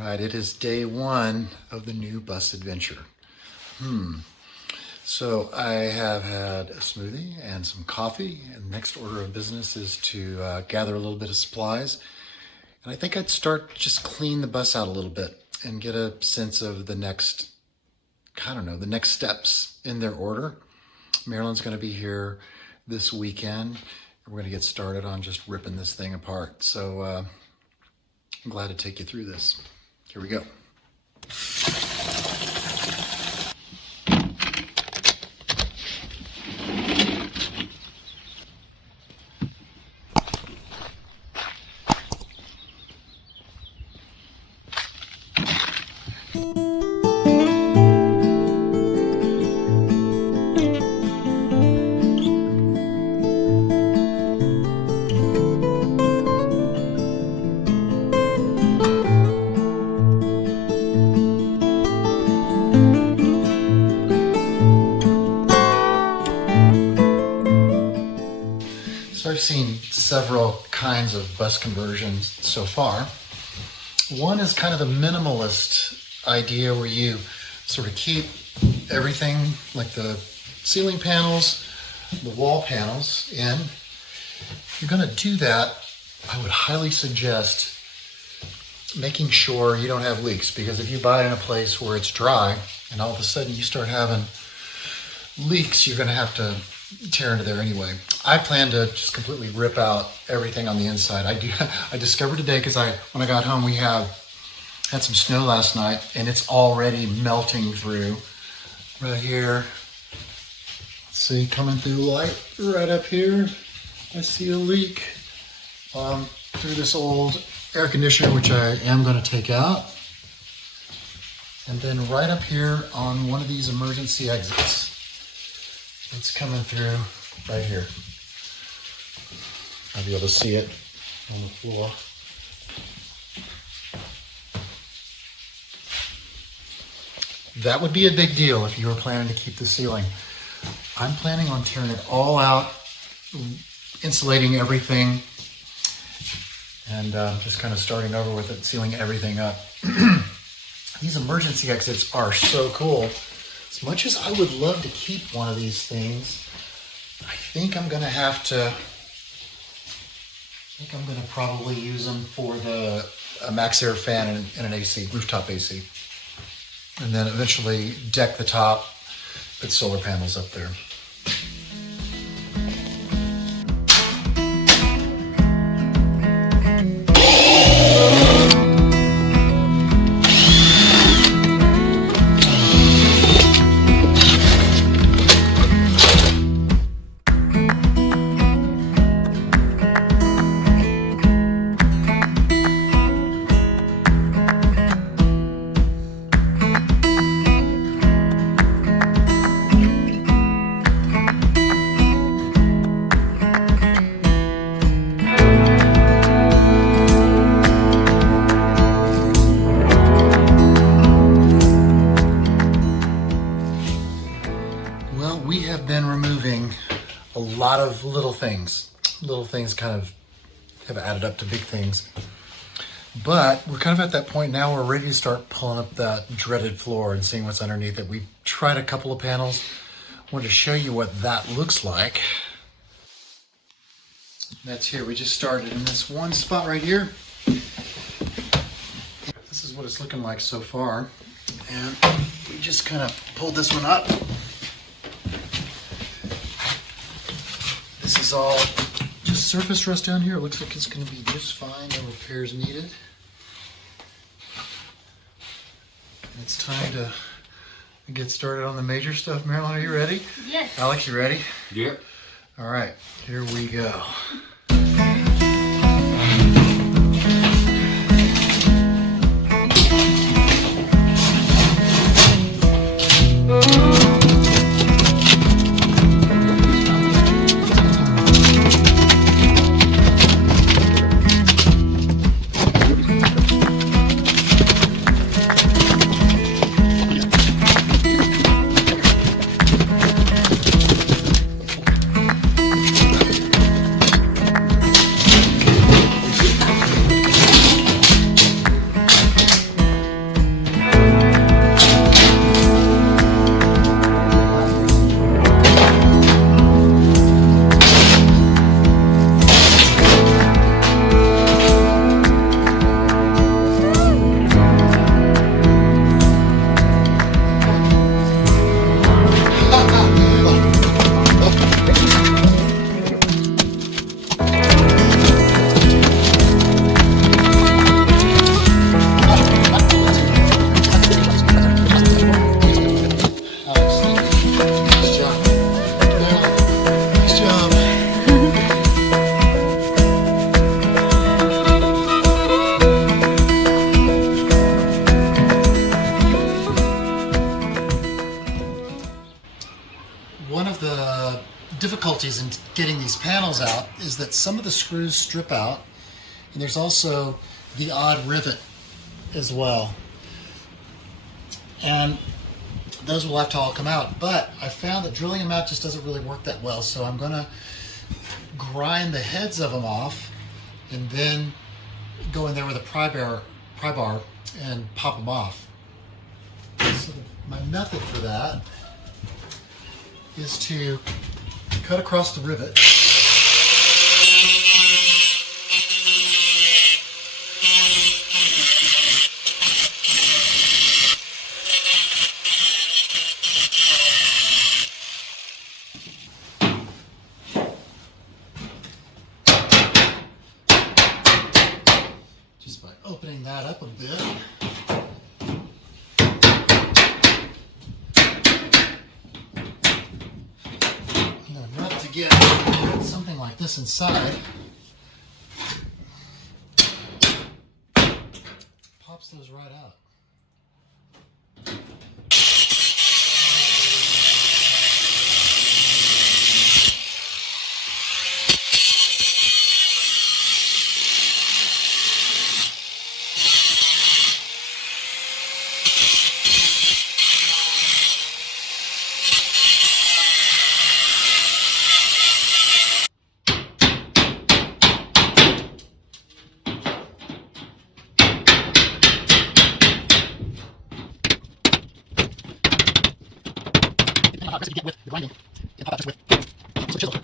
right, it is day one of the new bus adventure. So I have had a smoothie and some coffee, and the next order of business is to gather a little bit of supplies. And I think I'd start just clean the bus out a little bit and get a sense of the next, the next steps in their order. Marilyn's going to be here this weekend. We're going to get started on just ripping this thing apart. So I'm glad to take you through this. Here we go. So I've seen several kinds of bus conversions so far. One is kind of the minimalist idea where you sort of keep everything like the ceiling panels, the wall panels in. If you're going to do that, I would highly suggest making sure you don't have leaks, because if you buy in a place where it's dry and all of a sudden you start having leaks, you're going to have to tear into there anyway. I plan to just completely rip out everything on the inside. I discovered today, because when I got home, we had some snow last night, and it's already melting through right here. See, coming through light right up here, I see a leak through this old air conditioner, which I am going to take out. And then right up here on one of these emergency exits, it's coming through right here. I'll be able to see it on the floor. That would be a big deal if you were planning to keep the ceiling. I'm planning on tearing it all out, insulating everything, and just kind of starting over with it, sealing everything up. These emergency exits are so cool. As much as I would love to keep one of these things, I think I'm going to probably use them for a max air fan and an AC, rooftop AC. And then eventually deck the top, put solar panels up there. We have been removing a lot of little things. Little things kind of have added up to big things. But we're kind of at that point now where we're ready to start pulling up that dreaded floor and seeing what's underneath it. We tried a couple of panels. I wanted to show you what that looks like. That's here. We just started in this one spot right here. This is what it's looking like so far. And we just kind of pulled this one up. This is all just surface rust down here. It looks like it's going to be just fine. No repairs needed. It's time to get started on the major stuff. Marilyn, are you ready? Yes. Alex, you ready? Yep. All right, here we go. difficulties in getting these panels out is that some of the screws strip out, and there's also the odd rivet as well. And those will have to all come out. But I found that drilling them out just doesn't really work that well, so I'm going to grind the heads of them off and then go in there with a pry bar and pop them off. So my method for that is to cut across the rivet. Just by opening that up a bit. Enough to get something like this inside. Pops those right out. You get with the grinding and pop out just with some chisel.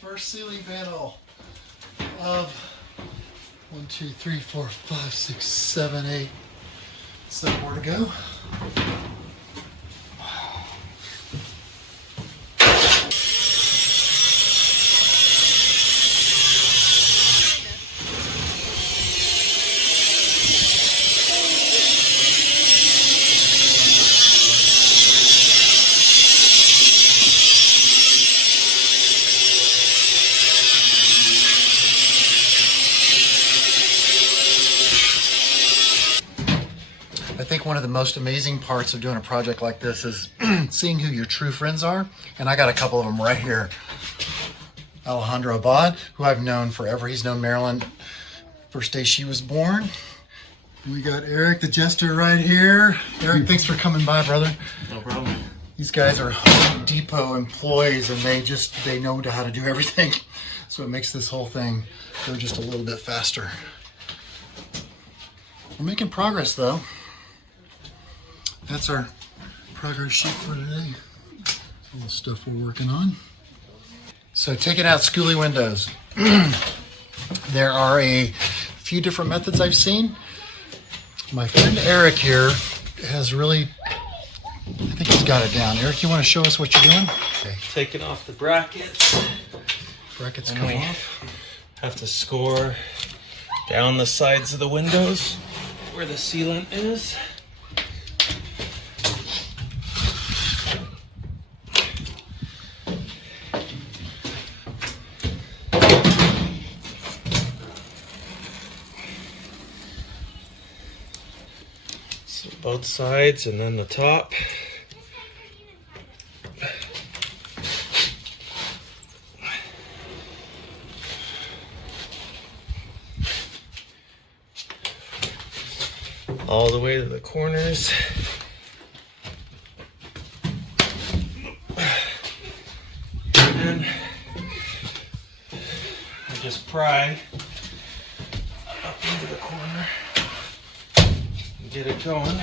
First ceiling panel of 1, 2, 3, 4, 5, 6, 7, 8. 7 more to go. I think one of the most amazing parts of doing a project like this is seeing who your true friends are. And I got a couple of them right here. Alejandro, who I've known forever. He's known Marilyn first day she was born. We got Aric, the Jester, right here. Aric, thanks for coming by, brother. No problem. These guys are Home Depot employees, and they know how to do everything. So it makes this whole thing go just a little bit faster. We're making progress, though. That's our progress sheet for today. All the stuff we're working on. So taking out schoolie windows. There are a few different methods I've seen. My friend Aric here has really, I think he's got it down. Aric, you want to show us what you're doing? Okay. Taking off the brackets. Brackets and come we off. have to score down the sides of the windows where the sealant is. So both sides and then the top. All the way to the corners. And I just pry up into the corner and get it going.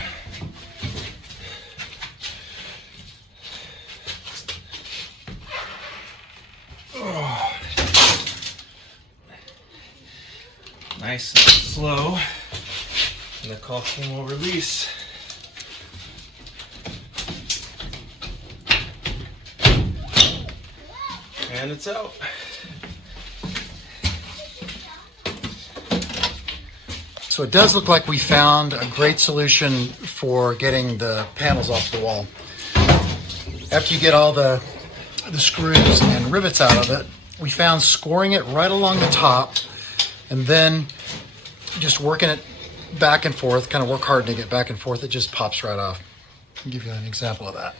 Oh. Nice and slow. And the caulking will release. Okay. And it's out. So it does look like we found a great solution for getting the panels off the wall. After you get all the screws and rivets out of it, we found scoring it right along the top and then just working it back and forth, kind of work hard to get back and forth, it just pops right off. I'll give you an example of that.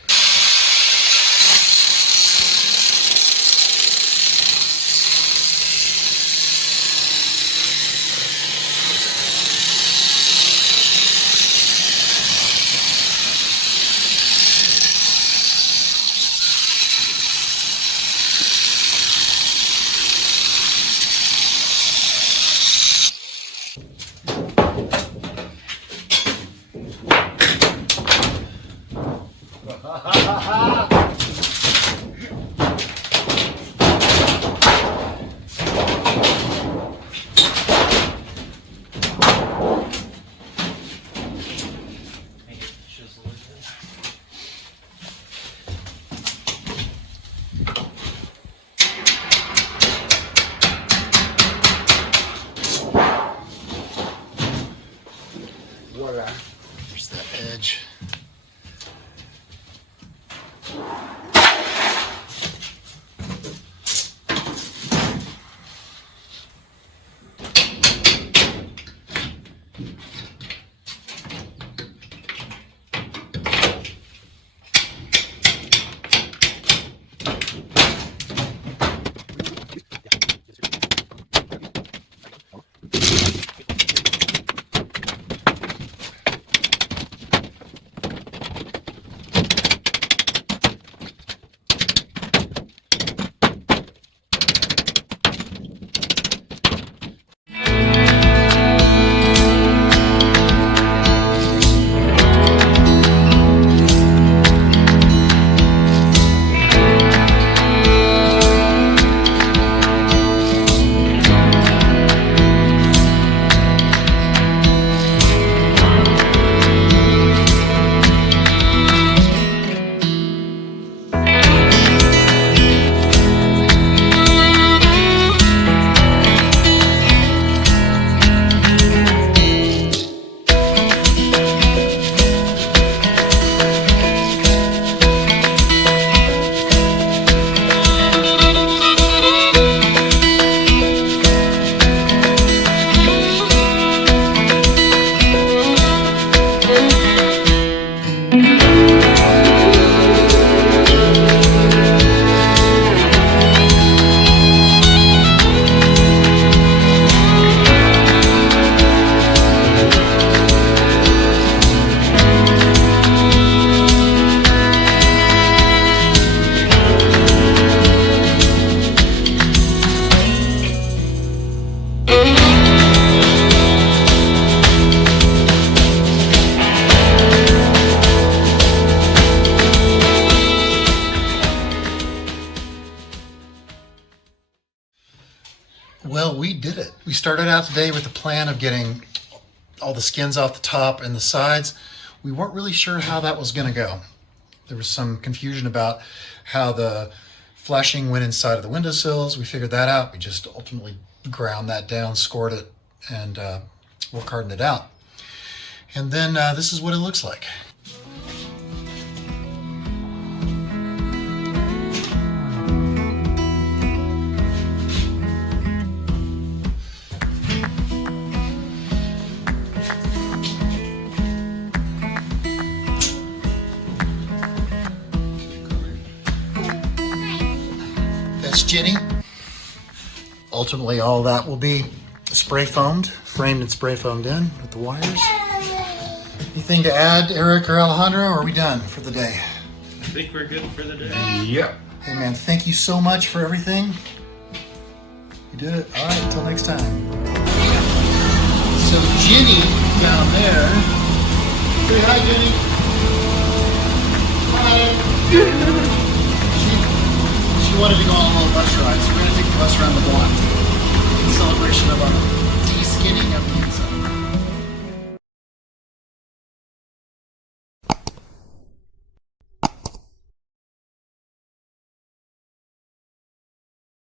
There's that edge. Well, we did it. We started out today with the plan of getting all the skins off the top and the sides. We weren't really sure how that was going to go. There was some confusion about how the flashing went inside of the windowsills. We figured that out. We just ultimately ground that down, scored it, and work hardened it out. And then this is what it looks like. That's Jenny. Ultimately, all that will be spray foamed, framed and spray foamed in with the wires. Anything to add, Aric or Alejandro, or are we done for the day? I think we're good for the day. Yep. Hey man, thank you so much for everything. You did it. All right, until next time. So Jenny down there. Say hi, Jenny. Hi. She wanted to go on a little bus ride, so we're gonna take the bus around the block.